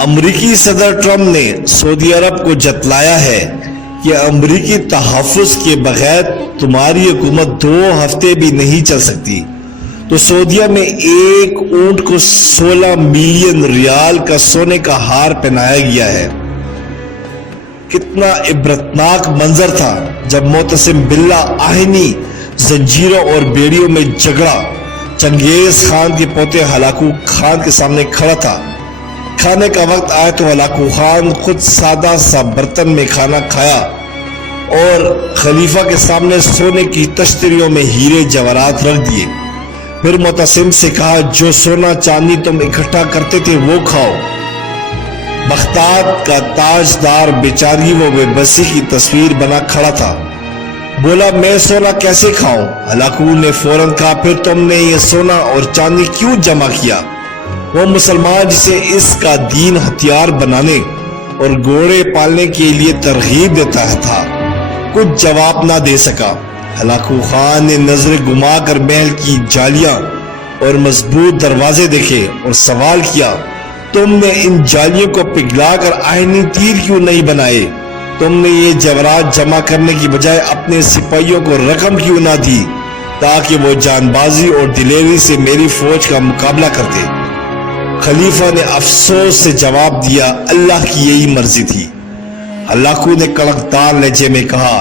امریکی صدر ٹرمپ نے سعودی عرب کو جتلایا ہے کہ امریکی تحفظ کے بغیر تمہاری حکومت 2 ہفتے بھی نہیں چل سکتی، تو سعودیہ میں ایک اونٹ کو 16 ملین ریال کا سونے کا ہار پہنایا گیا ہے۔ کتنا عبرتناک منظر تھا جب معتصم باللہ آہنی زنجیروں اور بیڑیوں میں جھگڑا چنگیز خان کے پوتے ہلاکو خان کے سامنے کھڑا تھا۔ کھانے کا وقت آیا تو ہلاکو خان خود سادہ سا برتن میں کھانا کھایا اور خلیفہ کے سامنے سونے کی تشتریوں میں ہیرے جواہرات رکھ دیے۔ پھر معتصم سے کہا، جو سونا چاندی تم اکٹھا کرتے تھے وہ کھاؤ۔ بغداد کا تاجدار بیچاری و بے بسی کی تصویر بنا کھڑا تھا۔ بولا، میں سونا کیسے کھاؤں؟ ہلاکو نے فوراً کہا، پھر تم نے یہ سونا اور چاندی کیوں جمع کیا؟ وہ مسلمان جسے اس کا دین ہتھیار بنانے اور گھوڑے پالنے کے لیے ترغیب دیتا تھا کچھ جواب نہ دے سکا۔ ہلاکو خان نے نظر گما کر محل کی جالیاں اور مضبوط دروازے دیکھے اور سوال کیا، تم نے ان جالیوں کو پگھلا کر آہنی تیر کیوں نہیں بنائے؟ تم نے یہ جواہرات جمع کرنے کی بجائے اپنے سپاہیوں کو رقم کیوں نہ دی تاکہ وہ جان بازی اور دلیری سے میری فوج کا مقابلہ کرتے؟ خلیفہ نے افسوس سے جواب دیا، اللہ کی یہی مرضی تھی۔ ہلاکو نے کڑکدار لہجے میں کہا،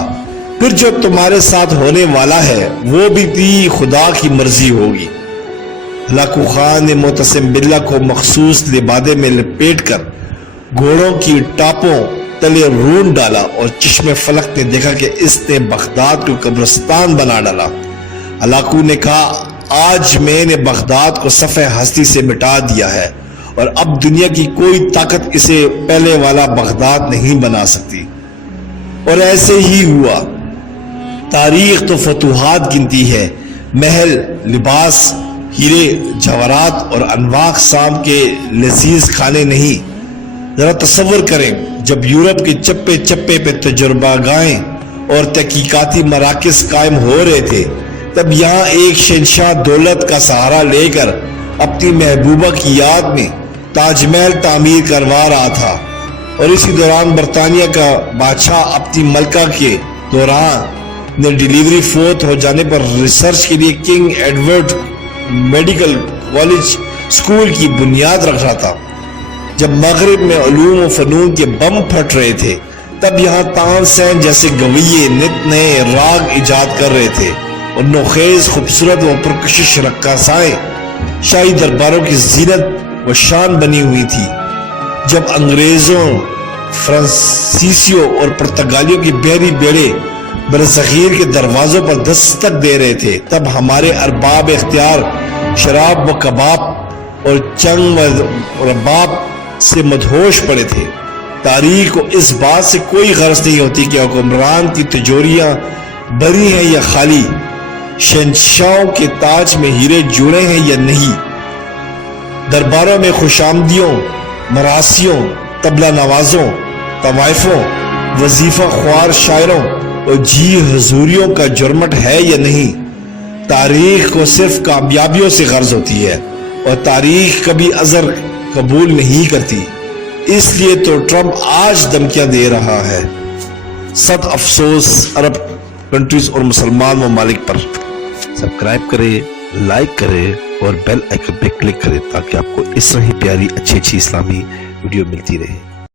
پھر جو تمہارے ساتھ ہونے والا ہے وہ بھی خدا کی مرضی ہوگی۔ ہلاکو خان نے معتصم باللہ کو مخصوص لبادے میں لپیٹ کر گھوڑوں کی ٹاپوں تلے رون ڈالا اور چشم فلک نے دیکھا کہ اس نے بغداد کو قبرستان بنا ڈالا۔ ہلاکو نے کہا، آج میں نے بغداد کو صفحہ ہستی سے مٹا دیا ہے اور اب دنیا کی کوئی طاقت اسے پہلے والا بغداد نہیں بنا سکتی۔ اور ایسے ہی ہوا۔ تاریخ تو فتوحات گنتی ہے، محل، لباس، ہیرے جواہرات اور انواع اقسام کے لذیذ کھانے نہیں۔ ذرا تصور کریں، جب یورپ کے چپے چپے پہ تجربہ گاہیں اور تحقیقاتی مراکز قائم ہو رہے تھے، تب یہاں ایک شہنشاہ دولت کا سہارا لے کر اپنی محبوبہ کی یاد میں تاج محل تعمیر کروا رہا تھا، اور اسی دوران برطانیہ کا بادشاہ اپنی ملکہ کے دوران نے ڈیلیوری فوت ہو جانے پر ریسرچ کے لیے king Edward medical college school کی بنیاد رکھ رہا تھا۔ جب مغرب میں علوم و فنون کے بم پھٹ رہے تھے، تب یہاں تان سین جیسے گویے نت نئے راگ ایجاد کر رہے تھے اور نوخیز خوبصورت و پرکشش رقاصائیں شاہی درباروں کی زینت و شان بنی ہوئی تھی۔ جب انگریزوں، فرانسیسیوں اور پرتگالیوں کی بحری بیڑے برصغیر کے دروازوں پر دستک دے رہے تھے، تب ہمارے ارباب اختیار شراب و کباب اور چنگ و رباب سے مدہوش پڑے تھے۔ تاریخ کو اس بات سے کوئی غرض نہیں ہوتی کہ حکمران کی تجوریاں بھری ہیں یا خالی، شہنشاہوں کے تاج میں ہیرے جڑے ہیں یا نہیں۔ درباروں میں خوش آمدیوں، مراسیوں، طبلہ نوازوں، طوائفوں، وظیفہ خوار شاعروں اور جی حضوریوں کا جرمٹ ہے یا نہیں۔ تاریخ کو صرف کامیابیوں سے غرض ہوتی ہے اور تاریخ کبھی عذر قبول نہیں کرتی۔ اس لیے تو ٹرمپ آج دھمکیاں دے رہا ہے۔ سخت افسوس عرب کنٹریز اور مسلمان ممالک پر۔ سبسکرائب کریں، لائک کریں اور بیل آئیکن پہ کلک کریں تاکہ آپ کو اس طرح ہی پیاری اچھی اسلامی ویڈیو ملتی رہے۔